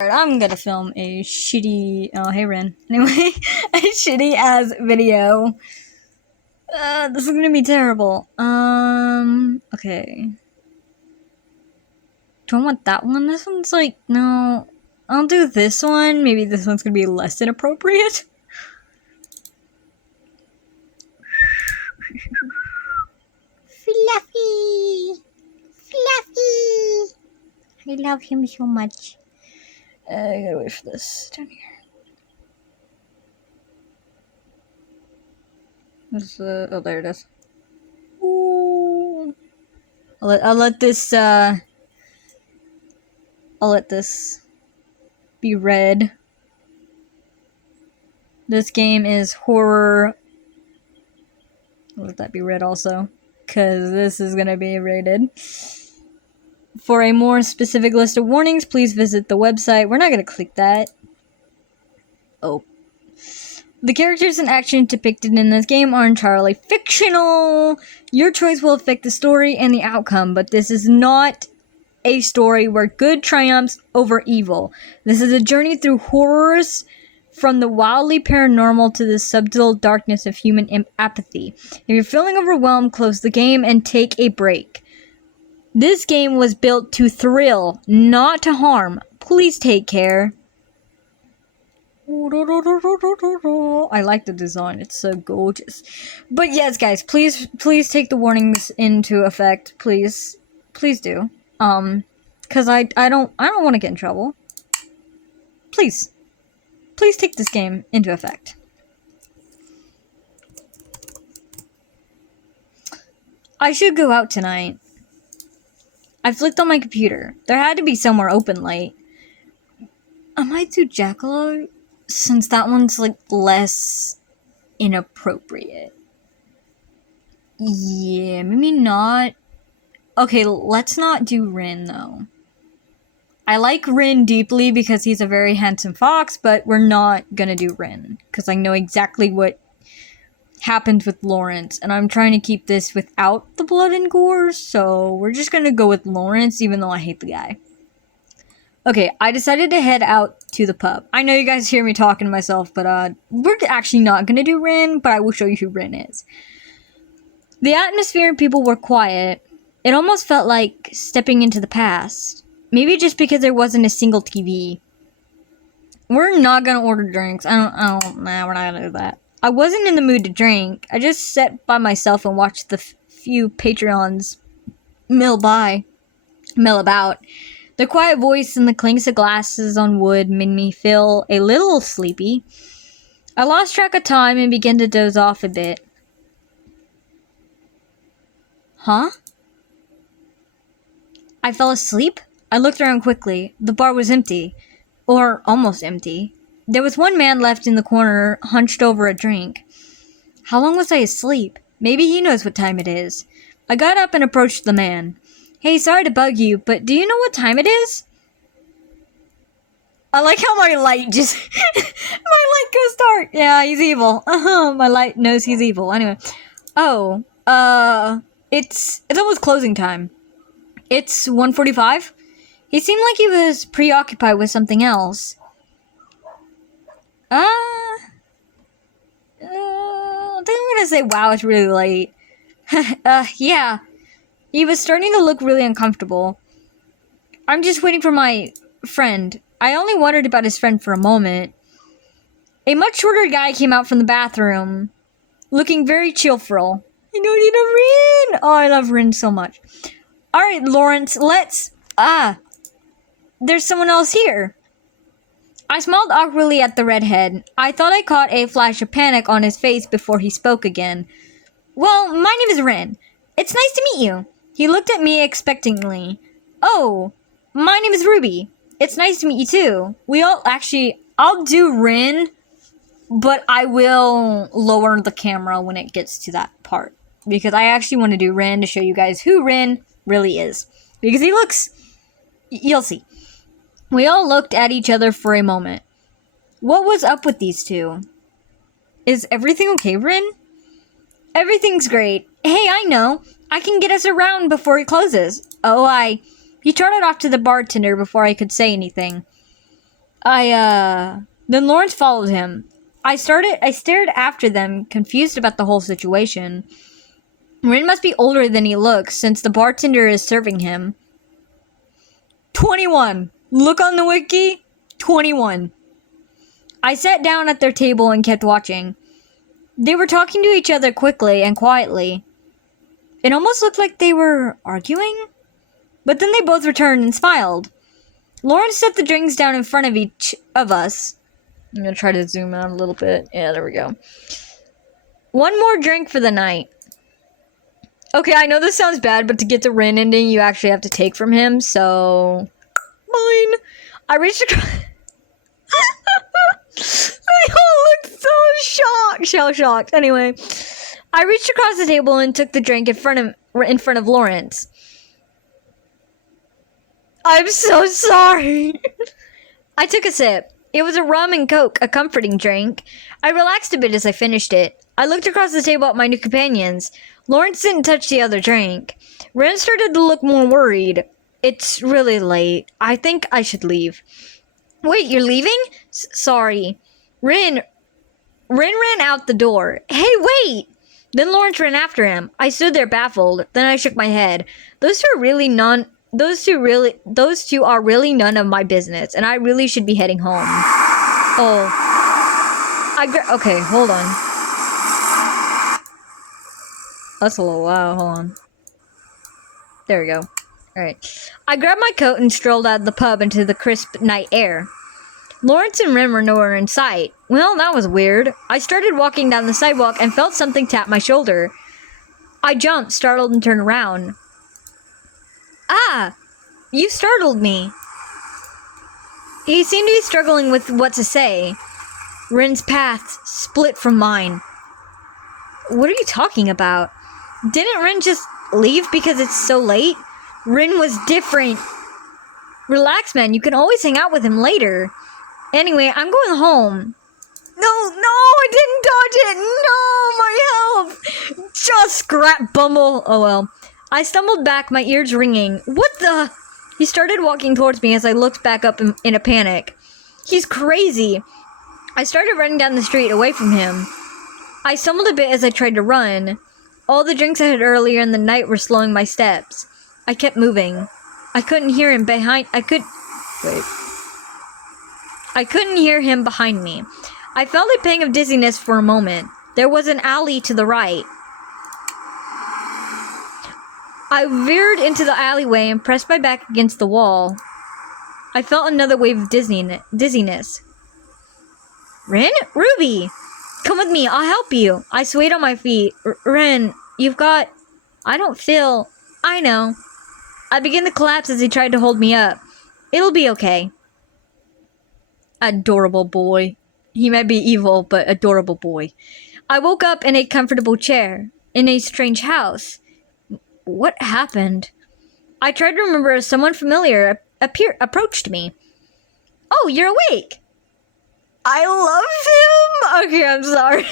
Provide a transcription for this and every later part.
I'm gonna film a shitty, oh hey Ren, anyway, a shitty ass video. This is gonna be terrible. Okay. Do I want that one? This one's like, no. I'll do this one. Maybe this one's gonna be less inappropriate. Fluffy! Fluffy! I love him so much. I gotta wait for this down here. This, oh, there it is. Ooh. I'll let this be read. This game is horror. I'll let that be read also, because this is gonna be rated. For a more specific list of warnings, please visit the website. We're not gonna click that. Oh. The characters and action depicted in this game are entirely fictional. Your choice will affect the story and the outcome, but this is not a story where good triumphs over evil. This is a journey through horrors, from the wildly paranormal to the subtle darkness of human apathy. If you're feeling overwhelmed, close the game and take a break. This game was built to thrill, not to harm. Please take care. I like the design, it's so gorgeous. But yes, guys, please take the warnings into effect. Please do. Cause I don't want to get in trouble. Please take this game into effect. I should go out tonight. I flicked on my computer. There had to be somewhere open late. I might do Jackalope, since that one's like less inappropriate. Yeah, maybe not. Okay, let's not do Rin though. I like Rin deeply because he's a very handsome fox, but we're not gonna do Rin because I know exactly what happened with Lawrence, and I'm trying to keep this without the blood and gore, so we're just gonna go with Lawrence even though I hate the guy. Okay, I decided to head out to the pub. I know you guys hear me talking to myself, but we're actually not gonna do Rin, but I will show you who Rin is. The atmosphere and people were quiet. It almost felt like stepping into the past. Maybe just because there wasn't a single TV. We're not gonna order drinks. Nah, we're not gonna do that. I wasn't in the mood to drink. I just sat by myself and watched the few Patreons mill about. The quiet voice and the clinks of glasses on wood made me feel a little sleepy. I lost track of time and began to doze off a bit. Huh? I fell asleep? I looked around quickly. The bar was empty. Or almost empty. There was one man left in the corner, hunched over a drink. How long was I asleep? Maybe he knows what time it is. I got up and approached the man. Hey, sorry to bug you, but do you know what time it is? I like how my light just... my light goes dark. Yeah, he's evil. My light knows he's evil. Anyway. Oh, it's almost closing time. It's 1:45? He seemed like he was preoccupied with something else. I think I'm gonna say, wow, it's really late. Yeah. He was starting to look really uncomfortable. I'm just waiting for my friend. I only wondered about his friend for a moment. A much shorter guy came out from the bathroom, looking very cheerful. I don't need a Rin! Oh, I love Rin so much. Alright, Lawrence, let's... there's someone else here. I smiled awkwardly at the redhead. I thought I caught a flash of panic on his face before he spoke again. Well, my name is Rin. It's nice to meet you. He looked at me expectantly. Oh, my name is Ruby. It's nice to meet you too. I'll do Rin, but I will lower the camera when it gets to that part. Because I actually want to do Rin to show you guys who Rin really is. Because he looks... You'll see. We all looked at each other for a moment. What was up with these two? Is everything okay, Rin? Everything's great. Hey, I know. I can get us around before he closes. He trotted off to the bartender before I could say anything. Then Lawrence followed him. I stared after them, confused about the whole situation. Rin must be older than he looks, since the bartender is serving him. 21. Look on the wiki. 21. I sat down at their table and kept watching. They were talking to each other quickly and quietly. It almost looked like they were arguing. But then they both returned and smiled. Lawrence set the drinks down in front of each of us. I'm gonna try to zoom out a little bit. Yeah, there we go. One more drink for the night. Okay, I know this sounds bad, but to get the Rin ending, you actually have to take from him, so... Mine! I reached across... They all looked so shocked. Anyway, I reached across the table and took the drink in front of Lawrence. I'm so sorry. I took a sip. It was a rum and coke, a comforting drink. I relaxed a bit as I finished it. I looked across the table at my new companions. Lawrence didn't touch the other drink. Ren started to look more worried. It's really late. I think I should leave. Wait, you're leaving? Sorry. Ren ran out the door. Hey, wait! Then Lawrence ran after him. I stood there baffled. Then I shook my head. Those two are really none of my business, and I really should be heading home. Okay, hold on. That's a little loud. Hold on. There we go. Alright. I grabbed my coat and strolled out of the pub into the crisp night air. Lawrence and Ren were nowhere in sight. Well, that was weird. I started walking down the sidewalk and felt something tap my shoulder. I jumped, startled, and turned around. Ah! You startled me. He seemed to be struggling with what to say. Ren's path split from mine. What are you talking about? Didn't Ren just leave because it's so late? Ren was different. Relax, man. You can always hang out with him later. Anyway, I'm going home. No, I didn't dodge it. No, my health. Just scrap bumble. Oh well. I stumbled back, my ears ringing. What the? He started walking towards me as I looked back up in a panic. He's crazy. I started running down the street away from him. I stumbled a bit as I tried to run. All the drinks I had earlier in the night were slowing my steps. I kept moving. I couldn't hear him behind... I couldn't hear him behind me. I felt a pang of dizziness for a moment. There was an alley to the right. I veered into the alleyway and pressed my back against the wall. I felt another wave of dizziness. Ren? Ruby! Come with me, I'll help you. I swayed on my feet. Ren, you've got... I don't feel... I know. I began to collapse as he tried to hold me up. It'll be okay. Adorable boy. He might be evil, but adorable boy. I woke up in a comfortable chair, in a strange house. What happened? I tried to remember as someone familiar approached me. Oh, you're awake. I love him. Okay, I'm sorry.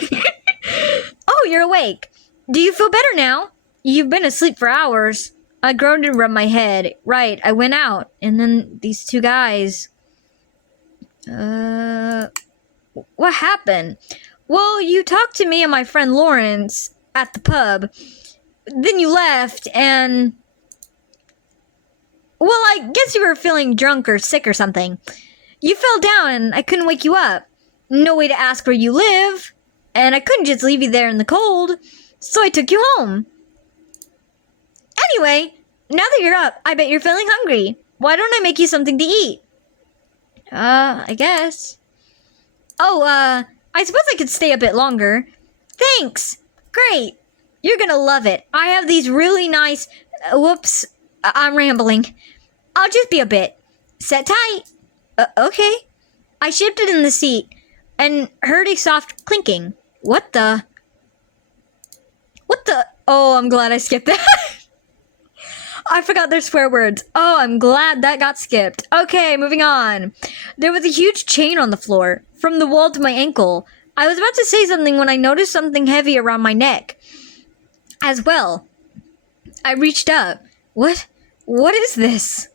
Oh, you're awake. Do you feel better now? You've been asleep for hours. I groaned and rubbed my head. Right, I went out, and then these two guys... What happened? Well, you talked to me and my friend Lawrence at the pub. Then you left, and... Well, I guess you were feeling drunk or sick or something. You fell down, and I couldn't wake you up. No way to ask where you live. And I couldn't just leave you there in the cold. So I took you home. Anyway, now that you're up, I bet you're feeling hungry. Why don't I make you something to eat? I guess. Oh, I suppose I could stay a bit longer. Thanks! Great! You're gonna love it. I have these really nice... whoops. I'm rambling. I'll just be a bit. Set tight. Okay. I shifted in the seat and heard a soft clinking. What the? Oh, I'm glad I skipped that. I forgot their swear words. Oh, I'm glad that got skipped. Okay, moving on. There was a huge chain on the floor, from the wall to my ankle. I was about to say something when I noticed something heavy around my neck. As well. I reached up. What is this?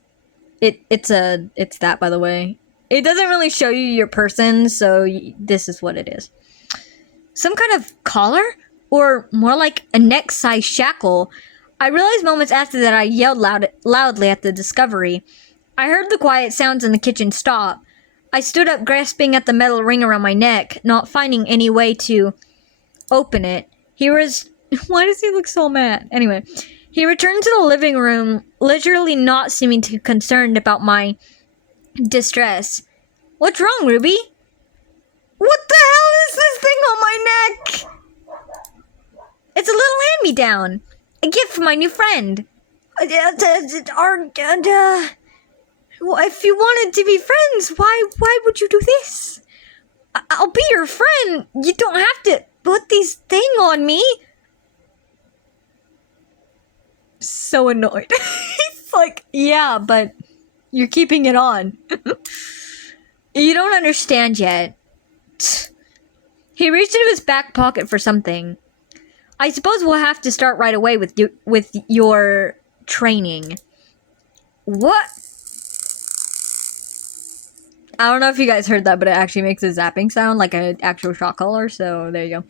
It's that, by the way. It doesn't really show you your person, so this is what it is. Some kind of collar? Or more like a neck-sized shackle. I realized moments after that I yelled loudly at the discovery. I heard the quiet sounds in the kitchen stop. I stood up, grasping at the metal ring around my neck, not finding any way to open it. Why does he look so mad? Anyway, he returned to the living room, literally not seeming too concerned about my distress. What's wrong, Ruby? What the hell is this thing on my neck? It's a little hand-me-down. A gift from my new friend. If you wanted to be friends, why would you do this? I'll be your friend. You don't have to put these thing on me. So annoyed. He's like, yeah, but you're keeping it on. You don't understand yet. He reached into his back pocket for something. I suppose we'll have to start right away with your training. What? I don't know if you guys heard that, but it actually makes a zapping sound like an actual shot caller, so there you go.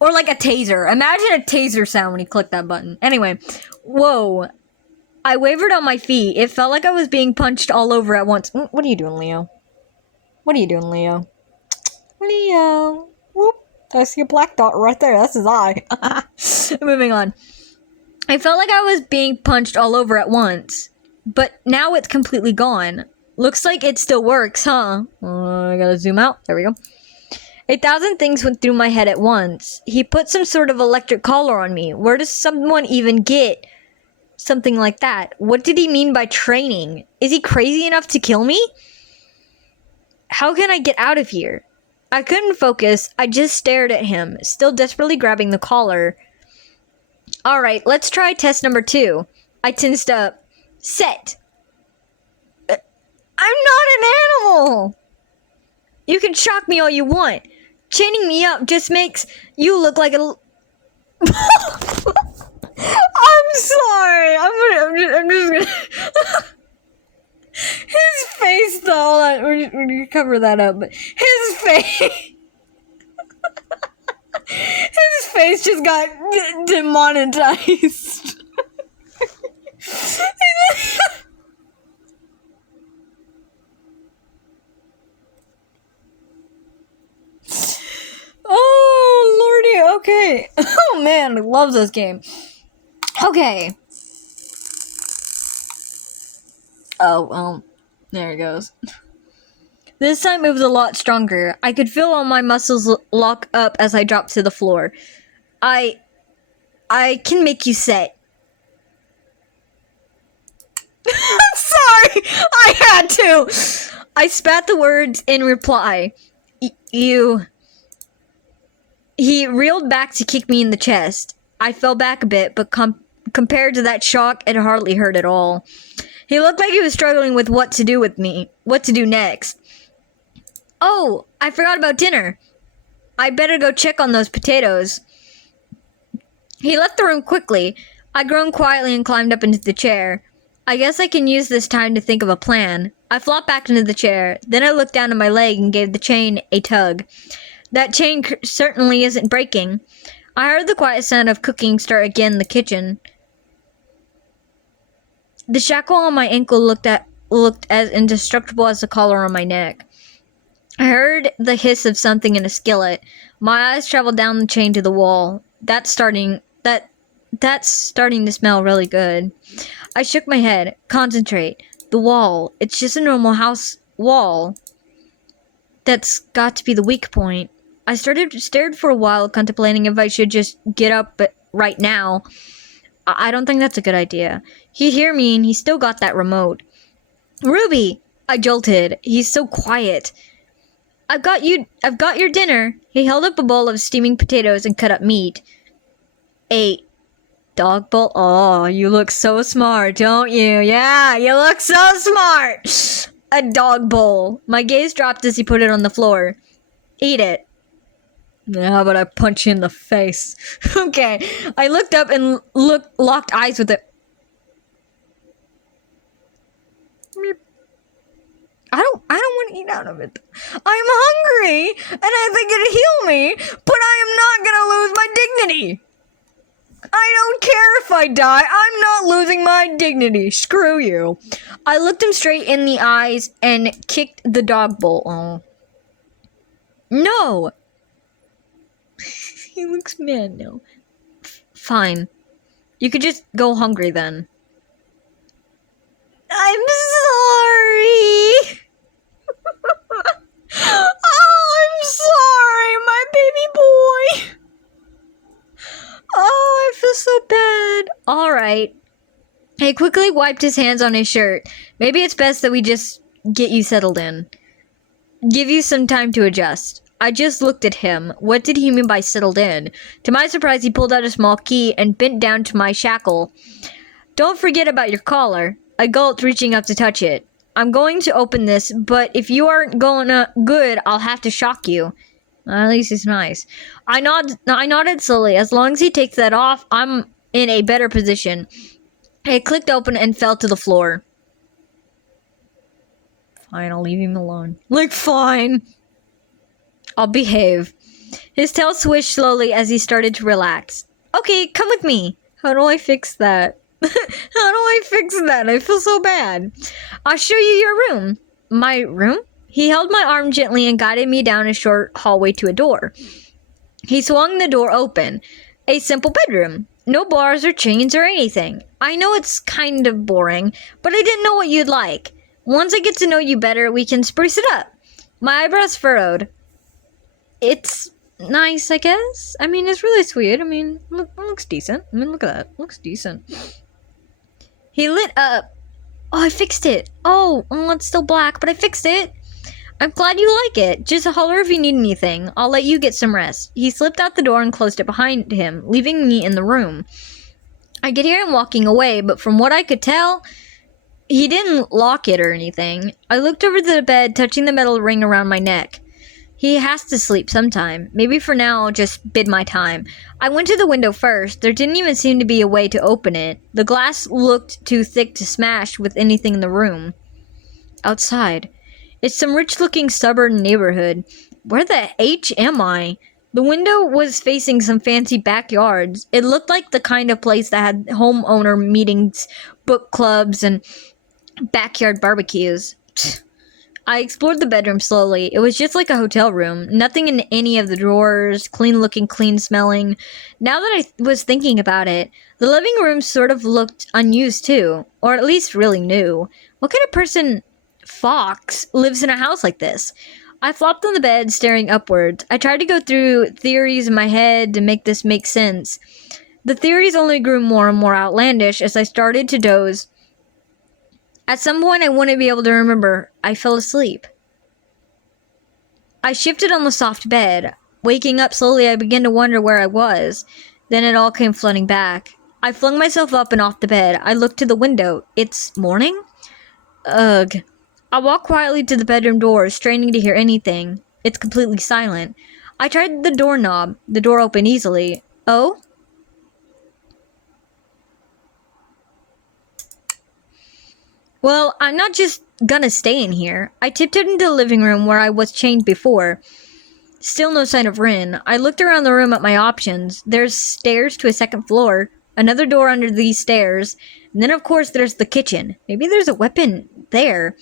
Or like a taser. Imagine a taser sound when you click that button. Anyway, whoa. I wavered on my feet. It felt like I was being punched all over at once. What are you doing, Leo? What are you doing, Leo? Leo. Whoop. I see a black dot right there. That's his eye. Moving on. I felt like I was being punched all over at once. But now it's completely gone. Looks like it still works, huh? I gotta zoom out. There we go. 1,000 things went through my head at once. He put some sort of electric collar on me. Where does someone even get something like that? What did he mean by training? Is he crazy enough to kill me? How can I get out of here? I couldn't focus. I just stared at him, still desperately grabbing the collar. Alright, let's try test number 2. I tensed up. Set. I'm not an animal! You can shock me all you want. Chaining me up just makes you look like a... I'm sorry. I'm just gonna... His face, though. We're gonna cover that up. But his face... His face just got demonetized. Oh, lordy. Okay. Oh, man. I love this game. Okay. Oh, there it goes. This time it was a lot stronger. I could feel all my muscles lock up as I dropped to the floor. I can make you set. I'm sorry! I had to! I spat the words in reply. He reeled back to kick me in the chest. I fell back a bit, but compared to that shock, it hardly hurt at all. He looked like he was struggling with what to do next. Oh, I forgot about dinner. I better go check on those potatoes. He left the room quickly. I groaned quietly and climbed up into the chair. I guess I can use this time to think of a plan. I flopped back into the chair. Then I looked down at my leg and gave the chain a tug. That chain certainly isn't breaking. I heard the quiet sound of cooking start again in the kitchen. The shackle on my ankle looked as indestructible as the collar on my neck. I heard the hiss of something in a skillet. My eyes traveled down the chain to the wall. That's starting to smell really good. I shook my head. Concentrate. The wall. It's just a normal house wall. That's got to be the weak point. I stared for a while, contemplating if I should just get up right now. I don't think that's a good idea. He'd hear me and he still got that remote. Ruby! I jolted. He's so quiet. I've got your dinner. He held up a bowl of steaming potatoes and cut up meat. A dog bowl? Oh, you look so smart, don't you? Yeah, you look so smart! A dog bowl. My gaze dropped as he put it on the floor. Eat it. How about I punch you in the face? Okay. I looked up and locked eyes with it. I don't want to eat out of it. I'm hungry, and I think it'd heal me, but I am not gonna lose my dignity. I don't care if I die. I'm not losing my dignity. Screw you. I looked him straight in the eyes and kicked the dog bowl. Oh. No. He looks mad now. Fine. You could just go hungry then. I'm sorry. Oh, I'm sorry, my baby boy. Oh, I feel so bad. Alright. He quickly wiped his hands on his shirt. Maybe it's best that we just get you settled in. Give you some time to adjust. I just looked at him. What did he mean by settled in? To my surprise, he pulled out a small key and bent down to my shackle. Don't forget about your collar. I gulped, reaching up to touch it. I'm going to open this, but if you aren't going good, I'll have to shock you. At least he's nice. I nodded slowly. As long as he takes that off, I'm in a better position. It clicked open and fell to the floor. Fine, I'll leave him alone. Like, fine. I'll behave. His tail swished slowly as he started to relax. Okay, come with me. How do I fix that? How do I fix that? I feel so bad. I'll show you your room. My room? He held my arm gently and guided me down a short hallway to a door. He swung the door open. A simple bedroom. No bars or chains or anything. I know it's kind of boring, but I didn't know what you'd like. Once I get to know you better, we can spruce it up. My eyebrows furrowed. It's nice, I guess. I mean, it's really sweet. I mean, it looks decent. I mean, look at that. It looks decent. He lit up. Oh, I fixed it. Oh, it's still black, but I fixed it. I'm glad you like it. Just holler if you need anything. I'll let you get some rest. He slipped out the door and closed it behind him, leaving me in the room. I could hear him walking away, but from what I could tell, he didn't lock it or anything. I looked over the bed, touching the metal ring around my neck. He has to sleep sometime. Maybe for now I'll just bid my time. I went to the window first. There didn't even seem to be a way to open it. The glass looked too thick to smash with anything in the room. Outside. It's some rich-looking suburban neighborhood. Where the H am I? The window was facing some fancy backyards. It looked like the kind of place that had homeowner meetings, book clubs, and backyard barbecues. I explored the bedroom slowly. It was just like a hotel room. Nothing in any of the drawers. Clean-looking, clean-smelling. Now that I was thinking about it, the living room sort of looked unused too. Or at least really new. What kind of person... Fox lives in a house like this? I flopped on the bed, staring upwards. I tried to go through theories in my head to make this make sense. The theories only grew more and more outlandish as I started to doze. At some point, I wouldn't be able to remember. I fell asleep. I shifted on the soft bed. Waking up slowly, I began to wonder where I was. Then it all came flooding back. I flung myself up and off the bed. I looked to the window. It's morning? Ugh. I walked quietly to the bedroom door, straining to hear anything. It's completely silent. I tried the doorknob. The door opened easily. Oh? Well, I'm not just gonna stay in here. I tiptoed into the living room where I was chained before. Still no sign of Rin. I looked around the room at my options. There's stairs to a second floor, another door under these stairs, and then of course there's the kitchen. Maybe there's a weapon there.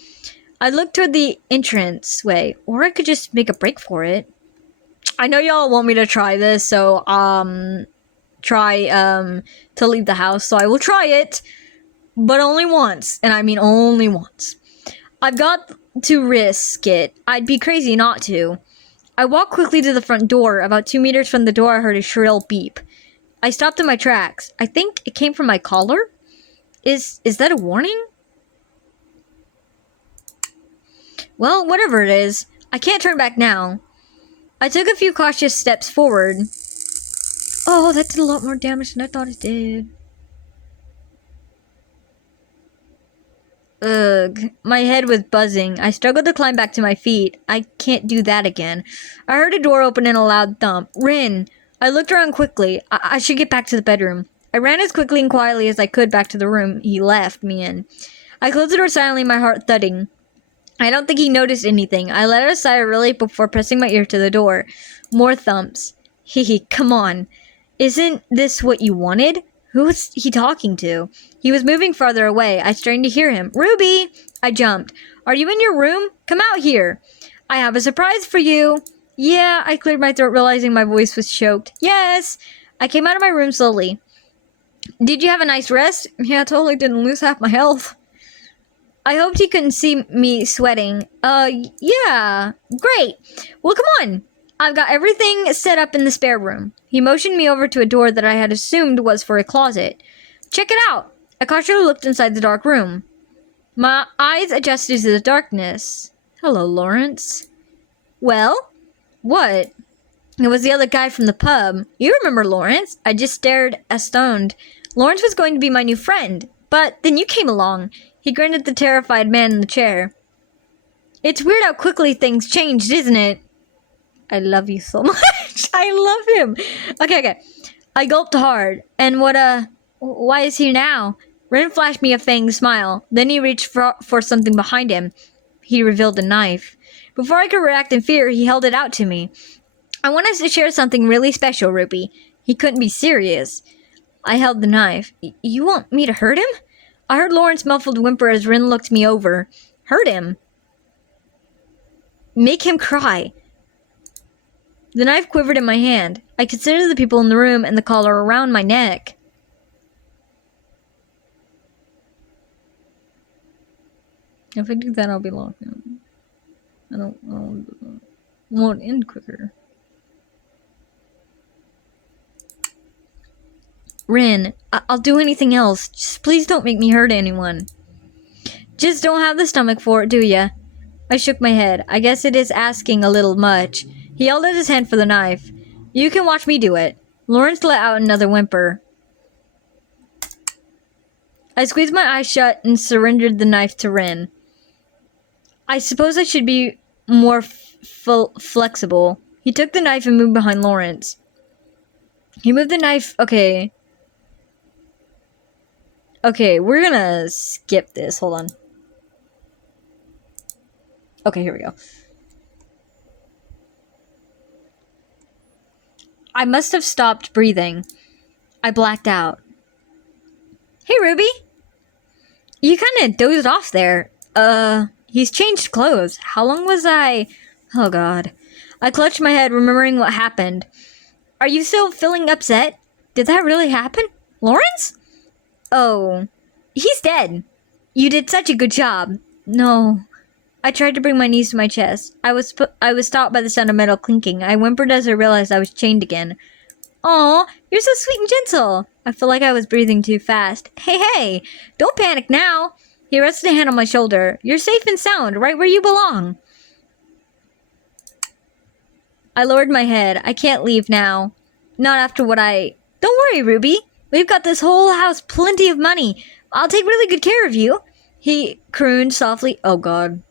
I looked toward the entranceway, or I could just make a break for it. I know y'all want me to try this, so, to leave the house, so I will try it, but only once, and I mean only once. I've got to risk it. I'd be crazy not to. I walked quickly to the front door. About 2 meters from the door, I heard a shrill beep. I stopped in my tracks. I think it came from my collar? Is that a warning? Well, whatever it is, I can't turn back now. I took a few cautious steps forward. Oh, that did a lot more damage than I thought it did. Ugh, my head was buzzing. I struggled to climb back to my feet. I can't do that again. I heard a door open and a loud thump. Rin! I looked around quickly. I should get back to the bedroom. I ran as quickly and quietly as I could back to the room he left me in. I closed the door silently, my heart thudding. I don't think he noticed anything. I let out a sigh of relief before pressing my ear to the door. More thumps. Hee, come on. Isn't this what you wanted? Who was he talking to? He was moving farther away. I strained to hear him. Ruby! I jumped. Are you in your room? Come out here. I have a surprise for you. Yeah, I cleared my throat, realizing my voice was choked. Yes! I came out of my room slowly. Did you have a nice rest? Yeah, totally didn't lose half my health. I hoped he couldn't see me sweating. Yeah. Great. Well, come on. I've got everything set up in the spare room. He motioned me over to a door that I had assumed was for a closet. Check it out. I cautiously looked inside the dark room. My eyes adjusted to the darkness. Hello, Lawrence. Well? What? It was the other guy from the pub. You remember Lawrence? I just stared astounded. Lawrence was going to be my new friend. But then you came along. He grinned at the terrified man in the chair. It's weird how quickly things changed, isn't it? I love you so much. I love him. Okay. I gulped hard. And why is he now? Ren flashed me a fanged smile. Then he reached for something behind him. He revealed a knife. Before I could react in fear, he held it out to me. I want us to share something really special, Ruby. He couldn't be serious. I held the knife. You want me to hurt him? I heard Lawrence muffled whimper as Rin looked me over. Hurt him? Make him cry. The knife quivered in my hand. I considered the people in the room and the collar around my neck. If I do that, I'll be locked in. I won't end quicker. Rin, I'll do anything else. Just please don't make me hurt anyone. Just don't have the stomach for it, do ya? I shook my head. I guess it is asking a little much. He held out his hand for the knife. You can watch me do it. Lawrence let out another whimper. I squeezed my eyes shut and surrendered the knife to Rin. I suppose I should be more flexible. He took the knife and moved behind Lawrence. He moved the knife... Okay, we're gonna skip this. Hold on. Okay, here we go. I must have stopped breathing. I blacked out. Hey, Ruby. You kind of dozed off there. He's changed clothes. How long was I... Oh, God. I clutched my head, remembering what happened. Are you still feeling upset? Did that really happen? Lawrence? Oh, he's dead. You did such a good job. No. I tried to bring my knees to my chest. I was stopped by the sound of metal clinking. I whimpered as I realized I was chained again. Aw, you're so sweet and gentle. I felt like I was breathing too fast. Hey, don't panic now. He rested a hand on my shoulder. You're safe and sound, right where you belong. I lowered my head. I can't leave now. Not after what I... Don't worry, Ruby. We've got this whole house plenty of money. I'll take really good care of you. He crooned softly. Oh, God.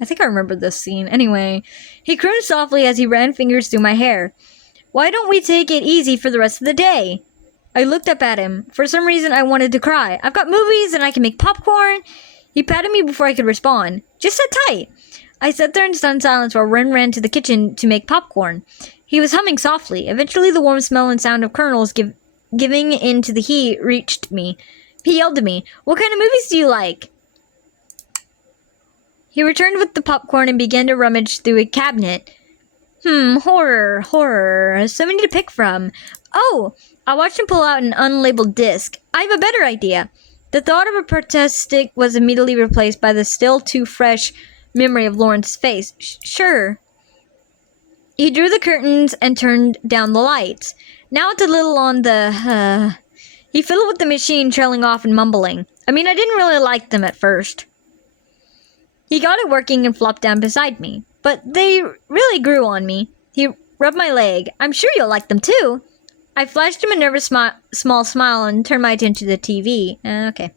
I think I remember this scene. Anyway, he crooned softly as he ran fingers through my hair. Why don't we take it easy for the rest of the day? I looked up at him. For some reason, I wanted to cry. I've got movies and I can make popcorn. He patted me before I could respond. Just sit tight. I sat there in stunned silence while Ren ran to the kitchen to make popcorn. He was humming softly. Eventually, the warm smell and sound of kernels giving into the heat reached me. He yelled to me, "What kind of movies do you like?" He returned with the popcorn and began to rummage through a cabinet. Horror. So many to pick from. Oh, I watched him pull out an unlabeled disc. I have a better idea. The thought of a protest stick was immediately replaced by the still too fresh memory of Lawrence's face. Sure. He drew the curtains and turned down the lights. Now it's a little on the... He fiddled with the machine, trailing off and mumbling. I didn't really like them at first. He got it working and flopped down beside me. But they really grew on me. He rubbed my leg. I'm sure you'll like them too. I flashed him a nervous small smile and turned my attention to the TV. Okay.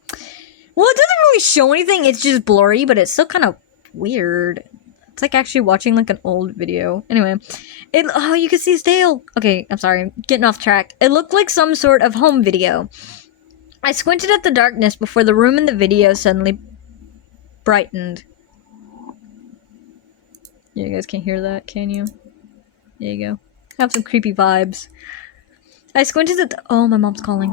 Well, it doesn't really show anything. It's just blurry, but it's still kind of weird. It's like actually watching like an old video. Anyway, you can see his tail. Okay, I'm sorry. I'm getting off track. It looked like some sort of home video. I squinted at the darkness before the room in the video suddenly brightened. Yeah, you guys can't hear that, can you? There you go. Have some creepy vibes. I squinted at the- oh, my mom's calling.